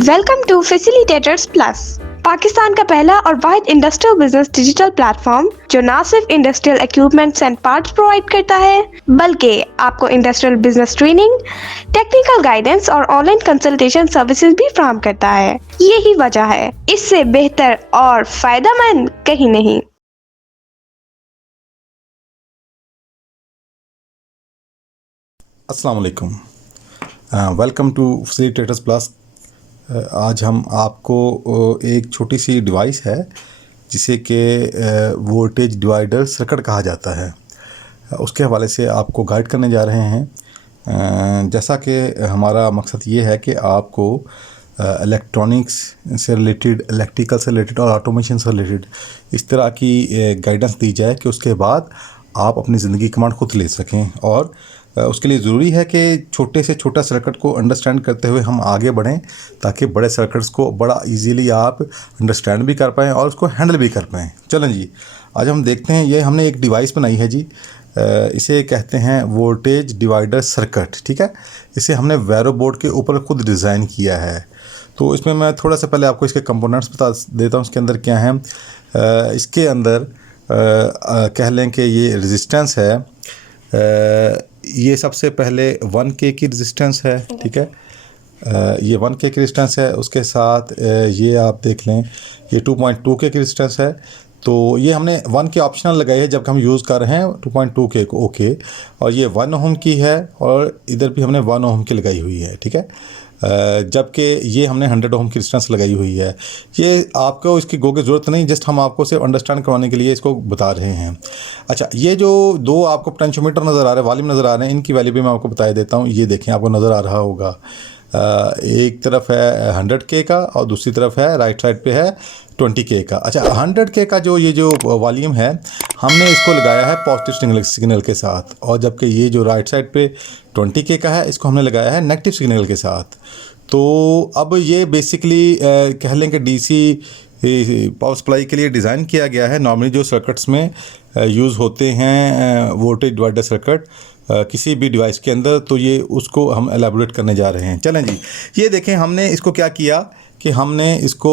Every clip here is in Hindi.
Welcome to facilitators plus, Pakistan का पहला और वाहिद इंडस्ट्रियल बिजनेस डिजिटल प्लेटफॉर्म जो न सिर्फ industrial equipments and parts provide करता है बल्कि आपको industrial business training, technical guidance और ऑनलाइन कंसल्टेशन सर्विसेज भी फराहम करता है। यही वजह है, इससे बेहतर और फायदेमंद कहीं नहीं। अस्सलाम वालेकुम, वेलकम टू फैसिलिटेटर्स प्लस। आज हम आपको एक छोटी सी डिवाइस है जिसे कि वोल्टेज डिवाइडर सर्किट कहा जाता है, उसके हवाले से आपको गाइड करने जा रहे हैं। जैसा कि हमारा मकसद ये है कि आपको इलेक्ट्रॉनिक्स से रिलेटेड, इलेक्ट्रिकल से रिलेटेड और ऑटोमेशन से रिलेटेड इस तरह की गाइडेंस दी जाए कि उसके बाद आप अपनी ज़िंदगी कमांड खुद ले सकें। और उसके लिए ज़रूरी है कि छोटे से छोटा सर्किट को अंडरस्टैंड करते हुए हम आगे बढ़ें, ताकि बड़े सर्किट्स को बड़ा इजीली आप अंडरस्टैंड भी कर पाएँ और उसको हैंडल भी कर पाएँ। चलें जी, आज हम देखते हैं। ये हमने एक डिवाइस बनाई है जी, इसे कहते हैं वोल्टेज डिवाइडर सर्किट। ठीक है, इसे हमने वैरो बोर्ड के ऊपर खुद डिज़ाइन किया है। तो इसमें मैं थोड़ा सा पहले आपको इसके कंपोनेंट्स बता देता हूँ, इसके अंदर क्या है। इसके अंदर कह लें कि ये रेजिस्टेंस है, ये सबसे पहले 1K की रेजिस्टेंस है। ठीक है, ये 1K की रेजिस्टेंस है। उसके साथ ये आप देख लें, ये 2.2K की रेजिस्टेंस है। तो ये हमने 1K ऑप्शनल लगाई है जब हम यूज़ कर रहे हैं 2.2K को। ओके, और ये 1 ओम की है और इधर भी हमने 1 ओम की लगाई हुई है। ठीक है, जबकि ये हमने 100 ओम की रेजिस्टेंस लगाई हुई है। ये आपको इसकी गो की ज़रूरत नहीं, जस्ट हम आपको सिर्फ अंडरस्टैंड करवाने के लिए इसको बता रहे हैं। अच्छा, ये जो दो आपको पोटेंशियोमीटर नज़र आ रहे हैं, वॉल्यूम नज़र आ रहे हैं, इनकी वैल्यू भी मैं आपको बता देता हूँ। ये देखें, आपको नज़र आ रहा होगा, एक तरफ है 100K का और दूसरी तरफ है राइट साइड पे है 20K का। अच्छा, 100K का ये जो वॉल्यूम है, हमने इसको लगाया है पॉजिटिव सिग्नल के साथ, और जबकि ये जो राइट साइड पे 20K का है, इसको हमने लगाया है नेगेटिव सिग्नल के साथ। तो अब ये बेसिकली कह लें कि डीसी पावर सप्लाई के लिए डिज़ाइन किया गया है। नॉर्मली जो सर्किट्स में यूज़ होते हैं वोल्टेज डिवाइडर सर्किट किसी भी डिवाइस के अंदर, तो ये उसको हम एलैबोरेट करने जा रहे हैं। चलें जी, ये देखें, हमने इसको क्या किया कि हमने इसको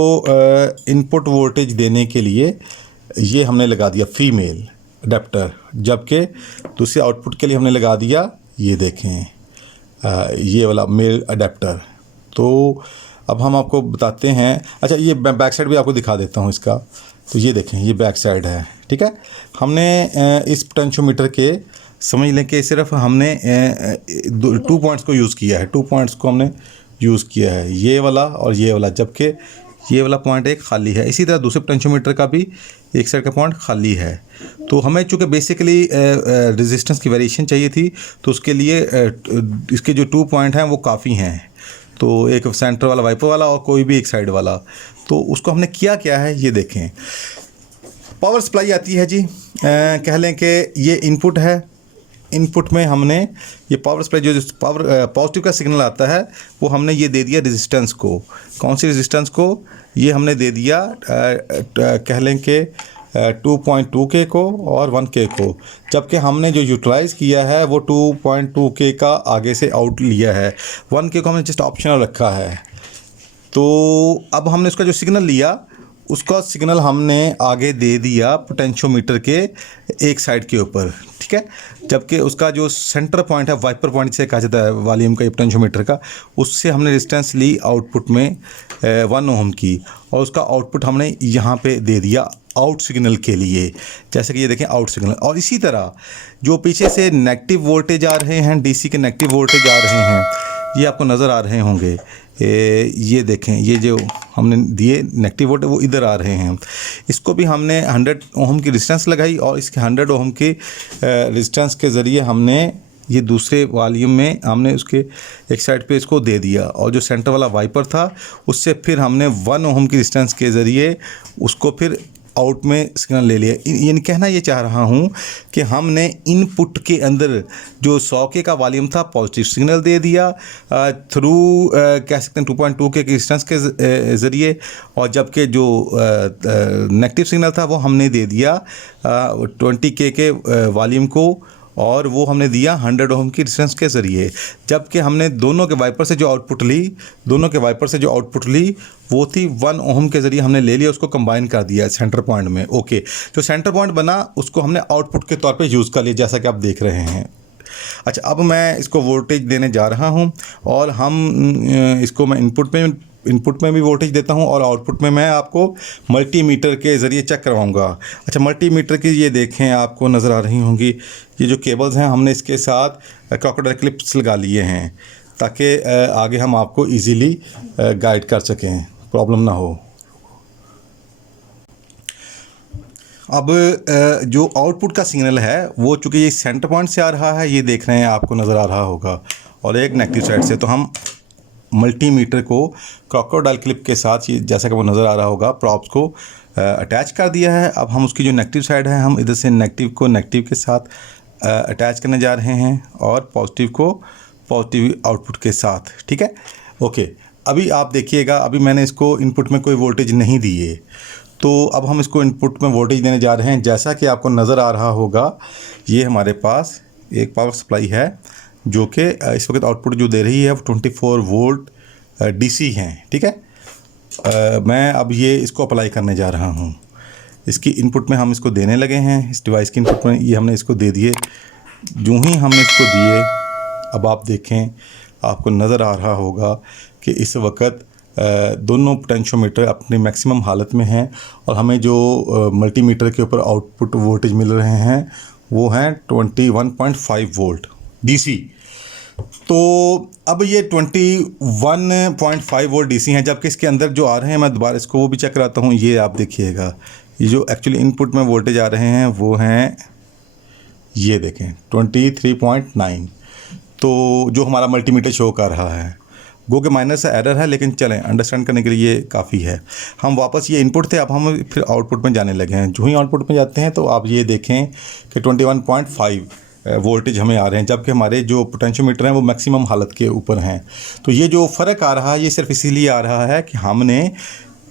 इनपुट वोल्टेज देने के लिए ये हमने लगा दिया फीमेल अडेप्टर, जबकि दूसरे आउटपुट के लिए हमने लगा दिया, ये देखें, ये वाला मेल अडेप्टर। तो अब हम आपको बताते हैं। अच्छा, ये बैक साइड भी आपको दिखा देता हूँ इसका। तो ये देखें, ये बैक साइड है। ठीक है, हमने इस पोटेंशियोमीटर के समझ लें कि सिर्फ हमने 2 पॉइंट्स को यूज़ किया है, 2 पॉइंट्स को हमने यूज़ किया है, ये वाला और ये वाला, जबकि ये वाला पॉइंट एक खाली है। इसी तरह दूसरे पोटेंशियोमीटर का भी एक साइड का पॉइंट खाली है। तो हमें चूँकि बेसिकली रेजिस्टेंस की वेरिएशन चाहिए थी, तो उसके लिए इसके जो 2 पॉइंट हैं वो काफ़ी हैं। तो एक सेंटर वाला, वाइपर वाला, और कोई भी एक साइड वाला। तो उसको हमने किया क्या है, ये देखें, पावर सप्लाई आती है जी, कह लें कि ये इनपुट है। इनपुट में हमने ये पावर सप्लाई जो पावर पॉजिटिव का सिग्नल आता है, वो हमने ये दे दिया रेजिस्टेंस को। कौन सी रेजिस्टेंस को? ये हमने दे दिया कह लें कि 2.2K को और 1K को, जबकि हमने जो यूटिलाइज़ किया है वो 2.2K का आगे से आउट लिया है, 1K को हमने जस्ट ऑप्शनल रखा है। तो अब हमने उसका जो सिग्नल लिया, उसका सिग्नल हमने आगे दे दिया पोटेंशियोमीटर के एक साइड के ऊपर। ठीक है, जबकि उसका जो सेंटर पॉइंट है, वाइपर पॉइंट से कहा जाता है वॉल्यूम का, पोटेंशियोमीटर का, उससे हमने रेजिस्टेंस ली आउटपुट में 1 ओम की, और उसका आउटपुट हमने यहाँ पे दे दिया आउट सिग्नल के लिए, जैसे कि ये देखें आउट सिग्नल। और इसी तरह जो पीछे से नेगेटिव वोल्टेज आ रहे हैं, डीसी के नेगेटिव वोल्टेज आ रहे हैं, ये आपको नज़र आ रहे होंगे। ये देखें, ये जो हमने दिए नेगेटिव वोल्टेज वो इधर आ रहे हैं। इसको भी हमने 100 ओम की रेजिस्टेंस लगाई, और इसके 100 ओम की रेजिस्टेंस के ज़रिए हमने ये दूसरे वॉल्यूम में हमने उसके एक साइड पे इसको दे दिया, और जो सेंटर वाला वाइपर था उससे फिर हमने 1 ओम की रेजिस्टेंस के ज़रिए उसको फिर आउट में सिग्नल ले लिया। यानी कहना ये चाह रहा हूँ कि हमने इनपुट के अंदर जो 100K का वॉल्यूम था, पॉजिटिव सिग्नल दे दिया थ्रू कह सकते हैं 2.2K के रेजिस्टेंस के ज़रिए, और जबकि जो नेगेटिव सिग्नल था वो हमने दे दिया 20K के वॉल्यूम को और वो हमने दिया 100 ओम की रेजिस्टेंस के ज़रिए, जबकि हमने दोनों के वाइपर से जो आउटपुट ली वो थी 1 ओम के ज़रिए हमने ले लिया, उसको कंबाइन कर दिया सेंटर पॉइंट में। ओके, जो सेंटर पॉइंट बना उसको हमने आउटपुट के तौर पे यूज़ कर लिया, जैसा कि आप देख रहे हैं। अच्छा, अब मैं इसको वोल्टेज देने जा रहा हूं और इसको मैं इनपुट में भी वोल्टेज देता हूं और आउटपुट में मैं आपको मल्टीमीटर के ज़रिए चेक करवाऊंगा। अच्छा, मल्टीमीटर की ये देखें, आपको नज़र आ रही होंगी ये जो केबल्स हैं, हमने इसके साथ क्रोकोडाइल क्लिप्स लगा लिए हैं ताकि आगे हम आपको ईज़िली गाइड कर सकें, प्रॉब्लम ना हो। अब जो आउटपुट का सिग्नल है वो चूँकि ये सेंटर पॉइंट से आ रहा है, ये देख रहे हैं, आपको नज़र आ रहा होगा, और एक नेगेटिव साइड से, तो हम मल्टीमीटर को क्रोकोडाइल क्लिप के साथ, ये जैसा कि वो नज़र आ रहा होगा, प्रॉप्स को अटैच कर दिया है। अब हम उसकी जो नेगेटिव साइड है, हम इधर से नेगेटिव को नेगेटिव के साथ अटैच करने जा रहे हैं और पॉजिटिव को पॉजिटिव आउटपुट के साथ। ठीक है, ओके। अभी आप देखिएगा, अभी मैंने इसको इनपुट में कोई वोल्टेज नहीं दिए, तो अब हम इसको इनपुट में वोल्टेज देने जा रहे हैं। जैसा कि आपको नज़र आ रहा होगा, ये हमारे पास एक पावर सप्लाई है जो कि इस वक्त आउटपुट जो दे रही है वो 24 वोल्ट डीसी हैं। ठीक है, मैं अब ये इसको अप्लाई करने जा रहा हूँ। इसकी इनपुट में हम इसको देने लगे हैं, इस डिवाइस की इनपुट में ये हमने इसको दे दिए। जो ही हमने इसको दिए, अब आप देखें, आपको नज़र आ रहा होगा कि इस वक्त दोनों पोटेंशियोमीटर अपनी मैक्सिमम हालत में हैं और हमें जो मल्टीमीटर के ऊपर आउटपुट वोल्टेज मिल रहे हैं वो हैं 21.5 वोल्ट डीसी। तो अब ये 21.5 वोल्ट डीसी हैं, जबकि इसके अंदर जो आ रहे हैं, मैं दोबारा इसको वो भी चेक कराता हूँ। ये आप देखिएगा, ये जो एक्चुअली इनपुट में वोल्टेज आ रहे हैं वो हैं, ये देखें, 23.9। तो जो हमारा मल्टीमीटर शो कर रहा है, गो के माइनस एरर है, लेकिन चलें, अंडरस्टैंड करने के लिए ये काफ़ी है। हम वापस, ये इनपुट थे, अब हम फिर आउटपुट में जाने लगे हैं। जो ही आउटपुट में जाते हैं तो आप ये देखें कि 21.5 वोल्टेज हमें आ रहे हैं, जबकि हमारे जो पोटेंशियोमीटर हैं वो मैक्सिमम हालत के ऊपर हैं। तो ये जो फ़र्क आ रहा है, ये सिर्फ इसीलिए आ रहा है कि हमने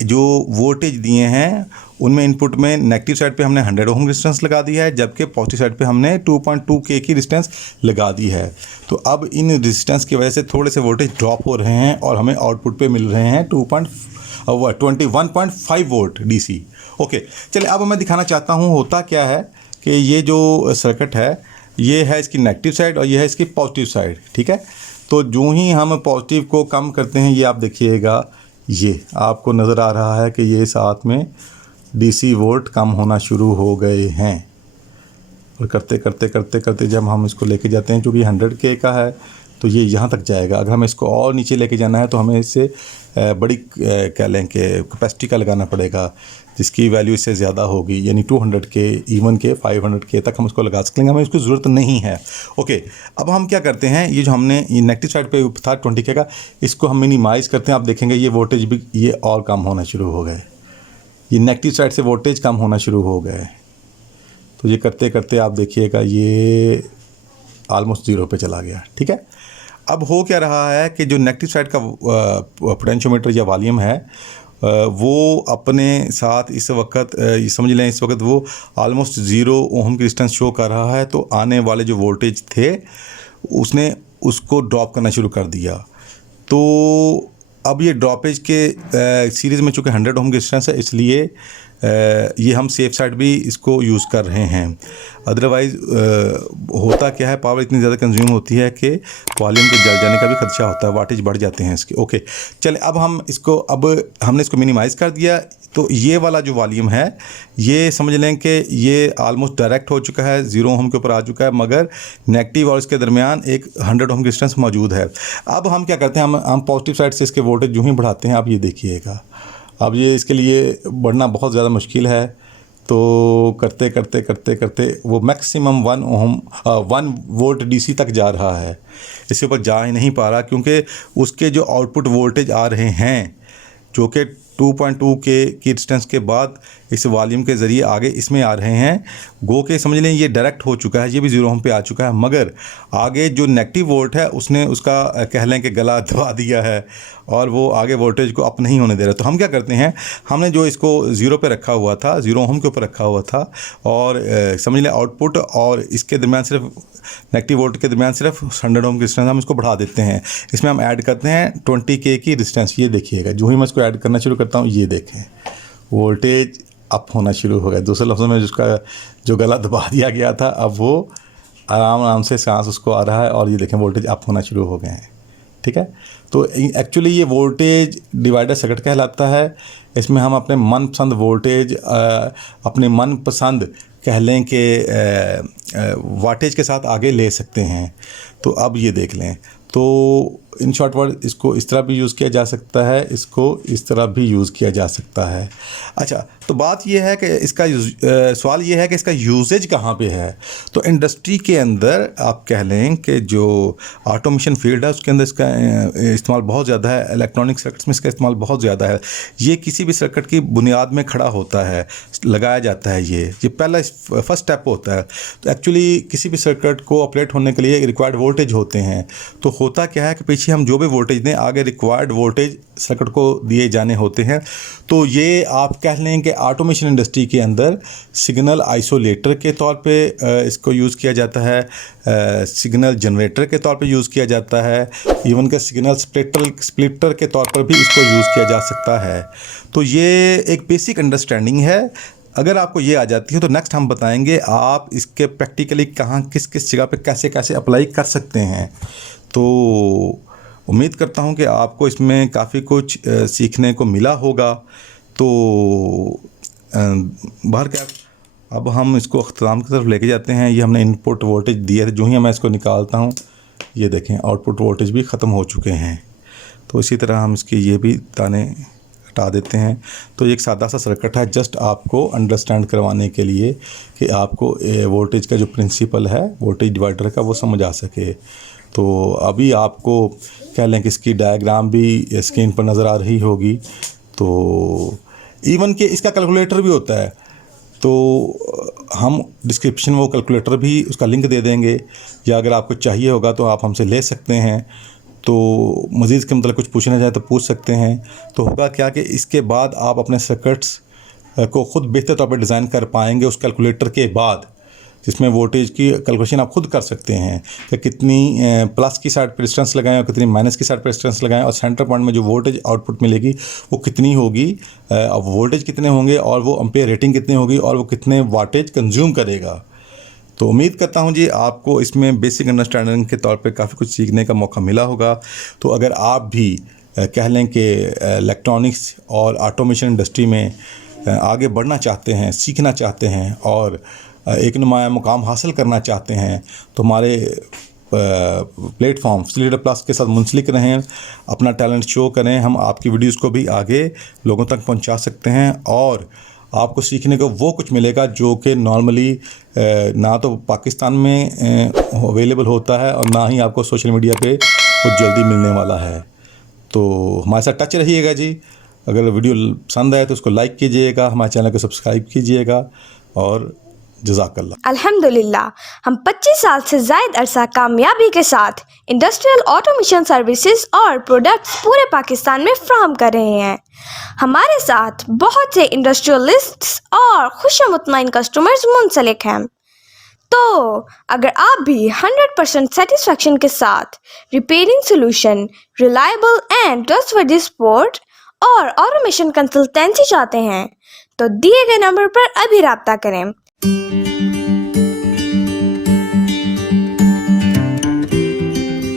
जो वोल्टेज दिए हैं उनमें इनपुट में नेगेटिव साइड पे हमने 100 ओम रेजिस्टेंस लगा दी है, जबकि पॉजिटिव साइड पे हमने 2.2 के की रेजिस्टेंस लगा दी है। तो अब इन रेजिस्टेंस की वजह से थोड़े से वोल्टेज ड्रॉप हो रहे हैं और हमें आउटपुट पे मिल रहे हैं 21.5 वोल्ट डीसी। ओके, चलिए, अब मैं दिखाना चाहता हूँ होता क्या है कि ये जो सर्किट है, ये है इसकी नेगेटिव साइड और ये है इसकी पॉजिटिव साइड। ठीक है, तो जो ही हम पॉजिटिव को कम करते हैं, ये आप देखिएगा, ये आपको नज़र आ रहा है कि ये साथ में डीसी वोल्ट कम होना शुरू हो गए हैं। और करते करते करते करते जब हम इसको लेके जाते हैं, चूँकि 100 के का है तो ये यहाँ तक जाएगा। अगर हमें इसको और नीचे लेके जाना है तो हमें इससे बड़ी कह लें कि कैपेसिटी का लगाना पड़ेगा, जिसकी वैल्यू इससे ज़्यादा होगी, यानी 200 के, इवन के 500 के तक हम इसको लगा सकेंगे। हमें इसकी ज़रूरत नहीं है। ओके, अब हम क्या करते हैं, ये जो हमने ये नेगेटिव साइड पे था 20 के का, इसको हम मिनिमाइज़ करते हैं। आप देखेंगे ये वोल्टेज भी ये और कम होना शुरू हो गए, ये नेगेटिव साइड से वोल्टेज कम होना शुरू हो गए। तो ये करते करते आप देखिएगा ये ऑलमोस्ट 0 पे चला गया। ठीक है, अब हो क्या रहा है कि जो नेगेटिव साइड का पोटेंशियोमीटर या वॉल्यूम है वो अपने साथ इस वक्त, ये समझ लें, इस वक्त वो ऑलमोस्ट 0 ओम की डिस्टेंस शो कर रहा है। तो आने वाले जो वोल्टेज थे उसने उसको ड्रॉप करना शुरू कर दिया। तो अब ये ड्रॉपेज के सीरीज़ में चूँकि 100 ओम की डिस्टेंस है, इसलिए ये हम सेफ साइड भी इसको यूज़ कर रहे हैं। अदरवाइज़ होता क्या है, पावर इतनी ज़्यादा कंज्यूम होती है कि वॉल्यूम के जल जाने का भी खदशा होता है, वाटेज बढ़ जाते हैं इसके। ओके, चले, अब हमने इसको मिनिमाइज़ कर दिया। तो ये वाला जो वॉल्यूम है, ये समझ लें कि ये ऑलमोस्ट डायरेक्ट हो चुका है, 0 ओम के ऊपर आ चुका है, मगर नेगेटिव और इसके दरमियान एक 100 ओम की डिस्टेंस मौजूद है। अब हम क्या करते हैं, हम पॉजिटिव साइड से इसके वोल्टेज जो ही बढ़ाते हैं, आप ये देखिएगा। अब ये इसके लिए बढ़ना बहुत ज़्यादा मुश्किल है, तो करते करते करते करते वो मैक्सिमम 1 वोल्ट डीसी तक जा रहा है। इसके ऊपर जा ही नहीं पा रहा, क्योंकि उसके जो आउटपुट वोल्टेज आ रहे हैं जो कि 2.2 के की डिस्टेंस के बाद इस वॉल्यूम के ज़रिए आगे इसमें आ रहे हैं। गो के समझ लें ये डायरेक्ट हो चुका है, ये भी 0 ओम पे आ चुका है, मगर आगे जो नेगेटिव वोल्ट है उसने उसका कह लें कि गला दबा दिया है और वो आगे वोल्टेज को अप नहीं होने दे रहा। तो हम क्या करते हैं, हमने जो इसको 0 पे रखा हुआ था, 0 ओम के ऊपर रखा हुआ था और समझ लें आउटपुट और इसके दरमियान सिर्फ नेगेटिव वोल्ट के दरमियान सिर्फ 100 ओम की डिस्टेंस हम इसको बढ़ा देते हैं। इसमें हम ऐड करते हैं 20K की डिस्टेंस। ये देखिएगा, जो ही मैं इसको ऐड करना शुरू करता हूँ, ये देखें वोल्टेज अप होना शुरू हो गया। दूसरे लफ्ज़ों में जिसका जो गला दबा दिया गया था, अब वो आराम आराम से सांस उसको आ रहा है और ये देखें वोल्टेज अप होना शुरू हो गए हैं। ठीक है, तो एक्चुअली ये वोल्टेज डिवाइडर सर्किट कहलाता है। इसमें हम अपने मनपसंद वोल्टेज अपने मनपसंद कह लें कि वाटेज के साथ आगे ले सकते हैं। तो अब ये देख लें, तो इन शॉर्ट वर्ड इसको इस तरह भी यूज़ किया जा सकता है, इसको इस तरह भी यूज़ किया जा सकता है। अच्छा, तो बात यह है कि इसका सवाल ये है कि इसका यूजेज कहाँ पे है। तो इंडस्ट्री के अंदर आप कह लें कि जो ऑटोमेशन फील्ड है उसके अंदर इसका इस्तेमाल बहुत ज़्यादा है। इलेक्ट्रॉनिक सर्किट्स में इसका इस्तेमाल बहुत ज़्यादा है। ये किसी भी सर्किट की बुनियाद में खड़ा होता है, लगाया जाता है। ये पहला फर्स्ट स्टेप होता है। तो एक्चुअली किसी भी सर्किट को ऑपरेट होने के लिए रिक्वायर्ड वोल्टेज होते हैं। तो होता क्या है कि पीछे हम जो भी वोल्टेज दें, आगे रिक्वायर्ड वोल्टेज सर्किट को दिए जाने होते हैं। तो ये आप कह लें कि ऑटोमेशन इंडस्ट्री के अंदर सिग्नल आइसोलेटर के तौर पे इसको यूज़ किया जाता है, सिग्नल जनरेटर के तौर पे यूज़ किया जाता है, इवन के सिग्नल स्प्लिटर के तौर पर भी इसको यूज़ किया जा सकता है। तो ये एक बेसिक अंडरस्टैंडिंग है। अगर आपको ये आ जाती है तो नेक्स्ट हम बताएंगे आप इसके प्रैक्टिकली कहाँ किस किस जगह पे कैसे कैसे अप्लाई कर सकते हैं। तो उम्मीद करता हूँ कि आपको इसमें काफ़ी कुछ सीखने को मिला होगा। तो बाहर क्या, अब हम इसको अख्ताम की तरफ लेके जाते हैं। ये हमने इनपुट वोल्टेज दिए थे, जो ही मैं इसको निकालता हूँ ये देखें आउटपुट वोल्टेज भी ख़त्म हो चुके हैं। तो इसी तरह हम इसके ये भी ताने हटा देते हैं। तो एक सादा सा सर्किट है, जस्ट आपको अंडरस्टैंड करवाने के लिए कि आपको वोल्टेज का जो प्रिंसिपल है वोल्टेज डिवाइडर का वो समझ आ सके। तो अभी आपको कह लें कि इसकी डायग्राम भी स्क्रीन पर नज़र आ रही होगी। तो इवन कि इसका कैलकुलेटर भी होता है, तो हम डिस्क्रिप्शन में वो कैलकुलेटर भी उसका लिंक दे देंगे, या अगर आपको चाहिए होगा तो आप हमसे ले सकते हैं। तो मज़ीद के मतलब कुछ पूछना चाहे तो पूछ सकते हैं। तो होगा क्या कि इसके बाद आप अपने सर्किट्स को ख़ुद बेहतर तौर पर डिज़ाइन कर पाएंगे उस कैलकुलेटर के बाद, जिसमें वोल्टेज की कैलकुलेशन आप खुद कर सकते हैं कि कितनी प्लस की साइड पर रेजिस्टेंस लगाएं और कितनी माइनस की साइड पर रेजिस्टेंस लगाएं, और सेंटर पॉइंट में जो वोल्टेज आउटपुट मिलेगी वो कितनी होगी, अब वोल्टेज कितने होंगे और वो एम्पेयर रेटिंग कितनी होगी और वो कितने वाटेज कंज्यूम करेगा। तो उम्मीद करता हूं जी आपको इसमें बेसिक अंडरस्टैंडिंग के तौर पे काफ़ी कुछ सीखने का मौका मिला होगा। तो अगर आप भी कह लें कि इलेक्ट्रॉनिक्स और ऑटोमेशन इंडस्ट्री में आगे बढ़ना चाहते हैं, सीखना चाहते हैं और एक नुमाया मुकाम हासिल करना चाहते हैं, तो हमारे प्लेटफॉर्म फैसिलिटेटर प्लस के साथ मुंसलिक रहें, अपना टैलेंट शो करें। हम आपकी वीडियोस को भी आगे लोगों तक पहुंचा सकते हैं और आपको सीखने को वो कुछ मिलेगा जो कि नॉर्मली ना तो पाकिस्तान में अवेलेबल होता है और ना ही आपको सोशल मीडिया पे कुछ जल्दी मिलने वाला है। तो हमारे साथ टच रहिएगा जी। अगर वीडियो पसंद आए तो उसको लाइक कीजिएगा, हमारे चैनल को सब्सक्राइब कीजिएगा और जज़ाकल्लाह। अल्हम्दुलिल्लाह, हम 25 साल से ज़ायद अरसा कामयाबी के साथ इंडस्ट्रियल ऑटोमेशन सर्विसेज और प्रोडक्ट्स पूरे पाकिस्तान में फ्राहम कर रहे हैं। हमारे साथ बहुत से इंडस्ट्रियलिस्ट्स और खुशमुतमईन कस्टमर्स मुंसलिक हैं। तो अगर आप भी 100% सेटिस्फेक्शन के साथ repairing solution, reliable and trustworthy support और ऑटोमेशन कंसल्टेंसी चाहते हैं, तो दिए गए नंबर पर अभी राब्ता करें।